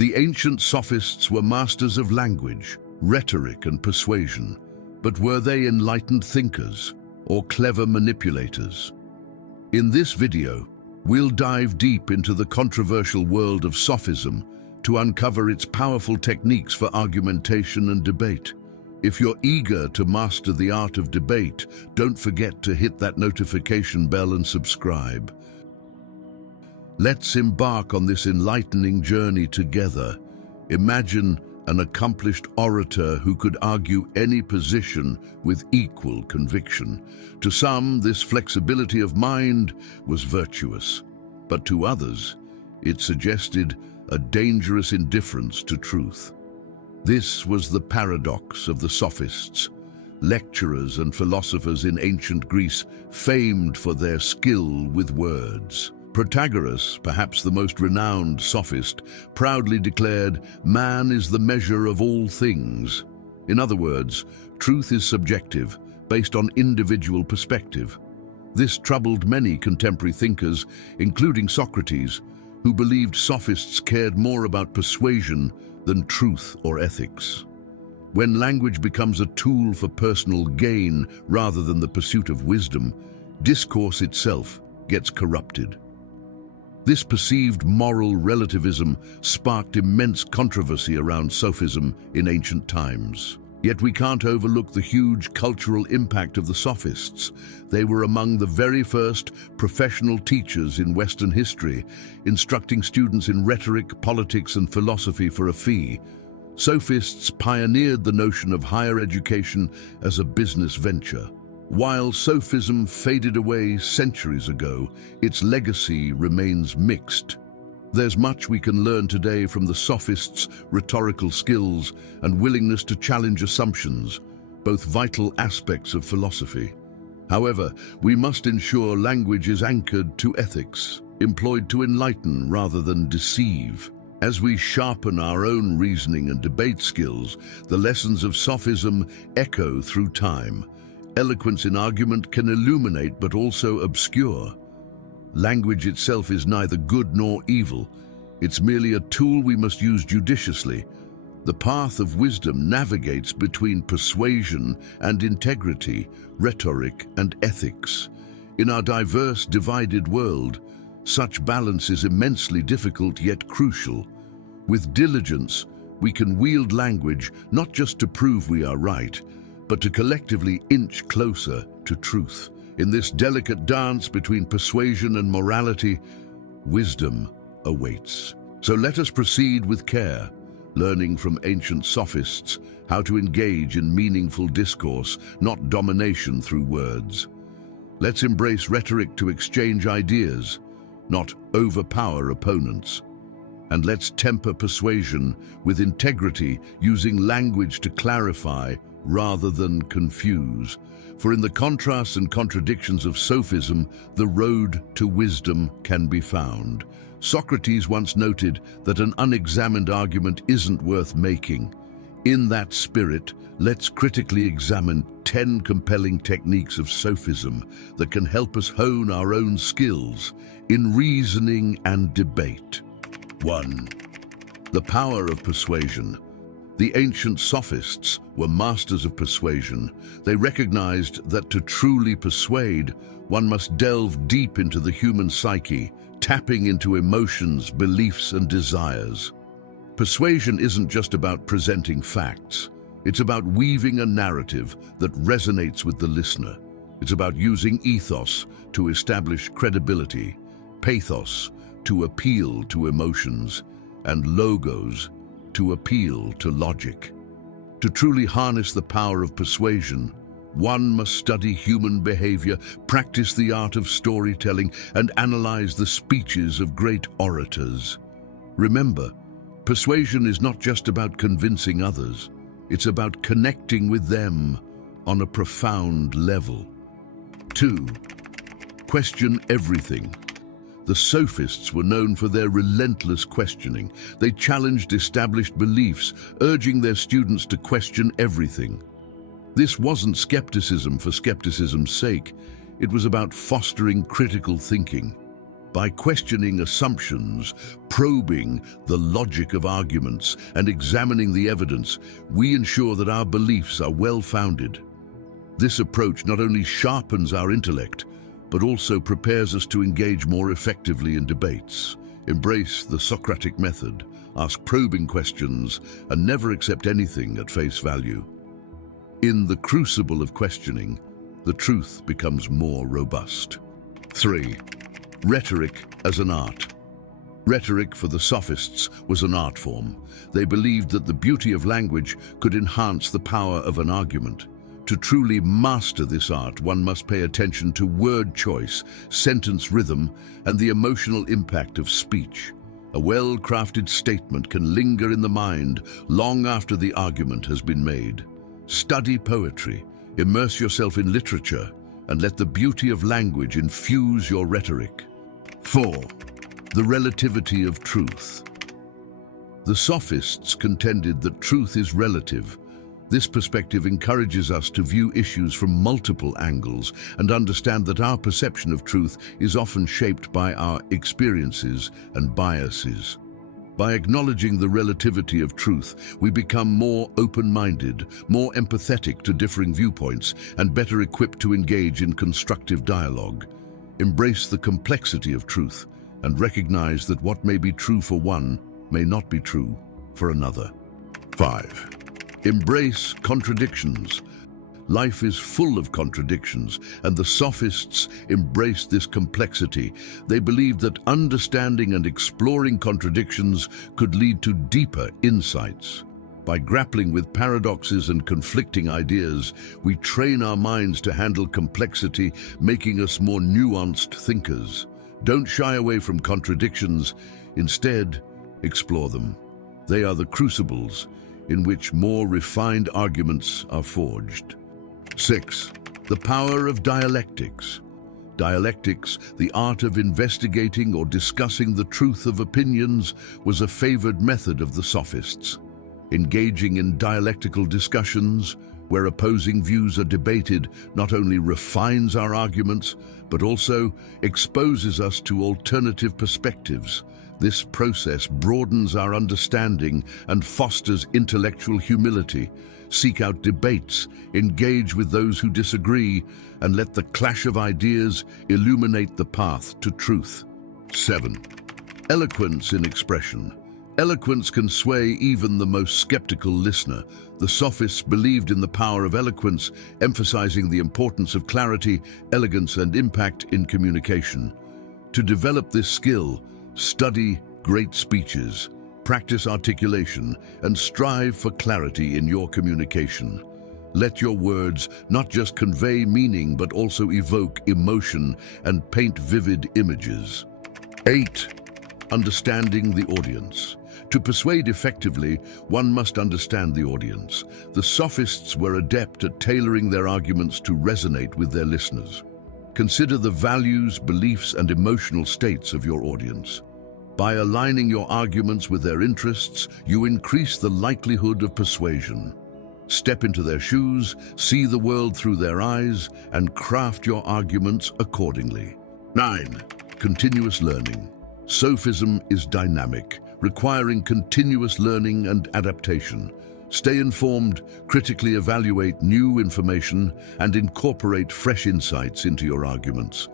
The ancient sophists were masters of language, rhetoric, and persuasion, but were they enlightened thinkers or clever manipulators? In this video, we'll dive deep into the controversial world of Sophism to uncover its powerful techniques for argumentation and debate. If you're eager to master the art of debate, don't forget to hit that notification bell and subscribe. Let's embark on this enlightening journey together. Imagine an accomplished orator who could argue any position with equal conviction. To some, this flexibility of mind was virtuous, but to others, it suggested a dangerous indifference to truth. This was the paradox of the sophists, lecturers and philosophers in ancient Greece, famed for their skill with words. Protagoras, perhaps the most renowned sophist, proudly declared, "Man is the measure of all things." In other words, truth is subjective, based on individual perspective. This troubled many contemporary thinkers, including Socrates, who believed sophists cared more about persuasion than truth or ethics. When language becomes a tool for personal gain rather than the pursuit of wisdom, discourse itself gets corrupted. This perceived moral relativism sparked immense controversy around Sophism in ancient times. Yet we can't overlook the huge cultural impact of the sophists. They were among the very first professional teachers in Western history, instructing students in rhetoric, politics, and philosophy for a fee. Sophists pioneered the notion of higher education as a business venture. While Sophism faded away centuries ago, its legacy remains mixed. There's much we can learn today from the sophists' rhetorical skills and willingness to challenge assumptions, both vital aspects of philosophy. However, we must ensure language is anchored to ethics, employed to enlighten rather than deceive. As we sharpen our own reasoning and debate skills, the lessons of Sophism echo through time. Eloquence in argument can illuminate but also obscure. Language itself is neither good nor evil. It's merely a tool we must use judiciously. The path of wisdom navigates between persuasion and integrity, rhetoric and ethics. In our diverse, divided world, such balance is immensely difficult yet crucial. With diligence, we can wield language not just to prove we are right, but to collectively inch closer to truth. In this delicate dance between persuasion and morality, wisdom awaits. So let us proceed with care, learning from ancient sophists how to engage in meaningful discourse, not domination through words. Let's embrace rhetoric to exchange ideas, not overpower opponents. And let's temper persuasion with integrity, using language to clarify rather than confuse. For in the contrasts and contradictions of Sophism, the road to wisdom can be found. Socrates once noted that an unexamined argument isn't worth making. In that spirit, let's critically examine 10 compelling techniques of Sophism that can help us hone our own skills in reasoning and debate. 1. The power of persuasion. The ancient sophists were masters of persuasion. They recognized that to truly persuade, one must delve deep into the human psyche, tapping into emotions, beliefs, and desires. Persuasion isn't just about presenting facts. It's about weaving a narrative that resonates with the listener. It's about using ethos to establish credibility, pathos to appeal to emotions, and logos to appeal to logic. To truly harness the power of persuasion, one must study human behavior, practice the art of storytelling, and analyze the speeches of great orators. Remember, persuasion is not just about convincing others. It's about connecting with them on a profound level. 2. Question everything. The sophists were known for their relentless questioning. They challenged established beliefs, urging their students to question everything. This wasn't skepticism for skepticism's sake. It was about fostering critical thinking. By questioning assumptions, probing the logic of arguments, and examining the evidence, we ensure that our beliefs are well-founded. This approach not only sharpens our intellect, but also prepares us to engage more effectively in debates. Embrace the Socratic method, ask probing questions, and never accept anything at face value. In the crucible of questioning, the truth becomes more robust. 3. Rhetoric as an art. Rhetoric for the Sophists was an art form. They believed that the beauty of language could enhance the power of an argument. To truly master this art, one must pay attention to word choice, sentence rhythm, and the emotional impact of speech. A well-crafted statement can linger in the mind long after the argument has been made. Study poetry, immerse yourself in literature, and let the beauty of language infuse your rhetoric. 4. The Relativity of Truth. The Sophists contended that truth is relative. This perspective encourages us to view issues from multiple angles and understand that our perception of truth is often shaped by our experiences and biases. By acknowledging the relativity of truth, we become more open-minded, more empathetic to differing viewpoints, and better equipped to engage in constructive dialogue. Embrace the complexity of truth and recognize that what may be true for one may not be true for another. 5. Embrace contradictions. Life is full of contradictions, and the Sophists embraced this complexity. They believed that understanding and exploring contradictions could lead to deeper insights. By grappling with paradoxes and conflicting ideas, we train our minds to handle complexity, making us more nuanced thinkers. Don't shy away from contradictions. Instead, explore them. They are the crucibles in which more refined arguments are forged. 6. The Power of Dialectics. Dialectics, the art of investigating or discussing the truth of opinions, was a favored method of the Sophists. Engaging in dialectical discussions, where opposing views are debated, not only refines our arguments, but also exposes us to alternative perspectives. This process broadens our understanding and fosters intellectual humility. Seek out debates, engage with those who disagree, and let the clash of ideas illuminate the path to truth. 7. Eloquence in expression. Eloquence can sway even the most skeptical listener. The Sophists believed in the power of eloquence, emphasizing the importance of clarity, elegance, and impact in communication. To develop this skill, study great speeches, practice articulation, and strive for clarity in your communication. Let your words not just convey meaning, but also evoke emotion and paint vivid images. 8. Understanding the audience. To persuade effectively, one must understand the audience. The Sophists were adept at tailoring their arguments to resonate with their listeners. Consider the values, beliefs, and emotional states of your audience. By aligning your arguments with their interests, you increase the likelihood of persuasion. Step into their shoes, see the world through their eyes, and craft your arguments accordingly. 9. Continuous learning. Sophism is dynamic, requiring continuous learning and adaptation. Stay informed, critically evaluate new information, and incorporate fresh insights into your arguments.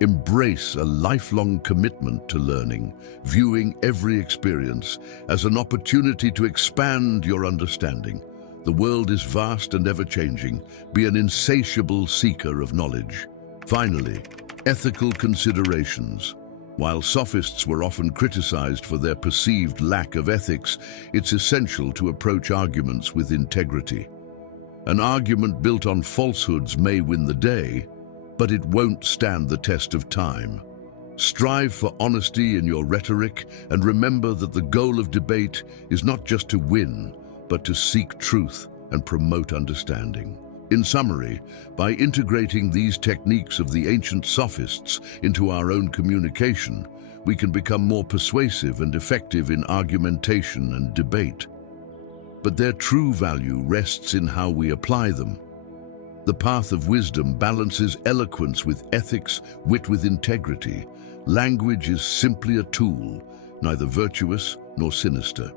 Embrace a lifelong commitment to learning, viewing every experience as an opportunity to expand your understanding. The world is vast and ever-changing. Be an insatiable seeker of knowledge. Finally, ethical considerations. While Sophists were often criticized for their perceived lack of ethics, it's essential to approach arguments with integrity. An argument built on falsehoods may win the day, but it won't stand the test of time. Strive for honesty in your rhetoric, and remember that the goal of debate is not just to win, but to seek truth and promote understanding. In summary, by integrating these techniques of the ancient Sophists into our own communication, we can become more persuasive and effective in argumentation and debate. But their true value rests in how we apply them. The path of wisdom balances eloquence with ethics, wit with integrity, Language is simply a tool, neither virtuous nor sinister.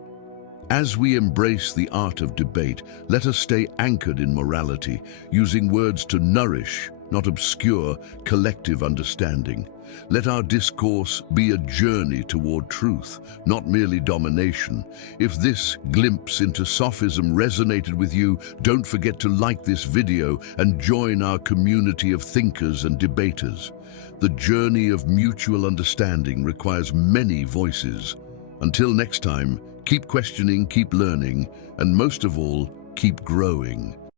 As we embrace the art of debate, let us stay anchored in morality, using words to nourish, not obscure, collective understanding. Let our discourse be a journey toward truth, not merely domination. If this glimpse into Sophism resonated with you, don't forget to like this video and join our community of thinkers and debaters. The journey of mutual understanding requires many voices. Until next time, keep questioning, keep learning, and most of all, keep growing.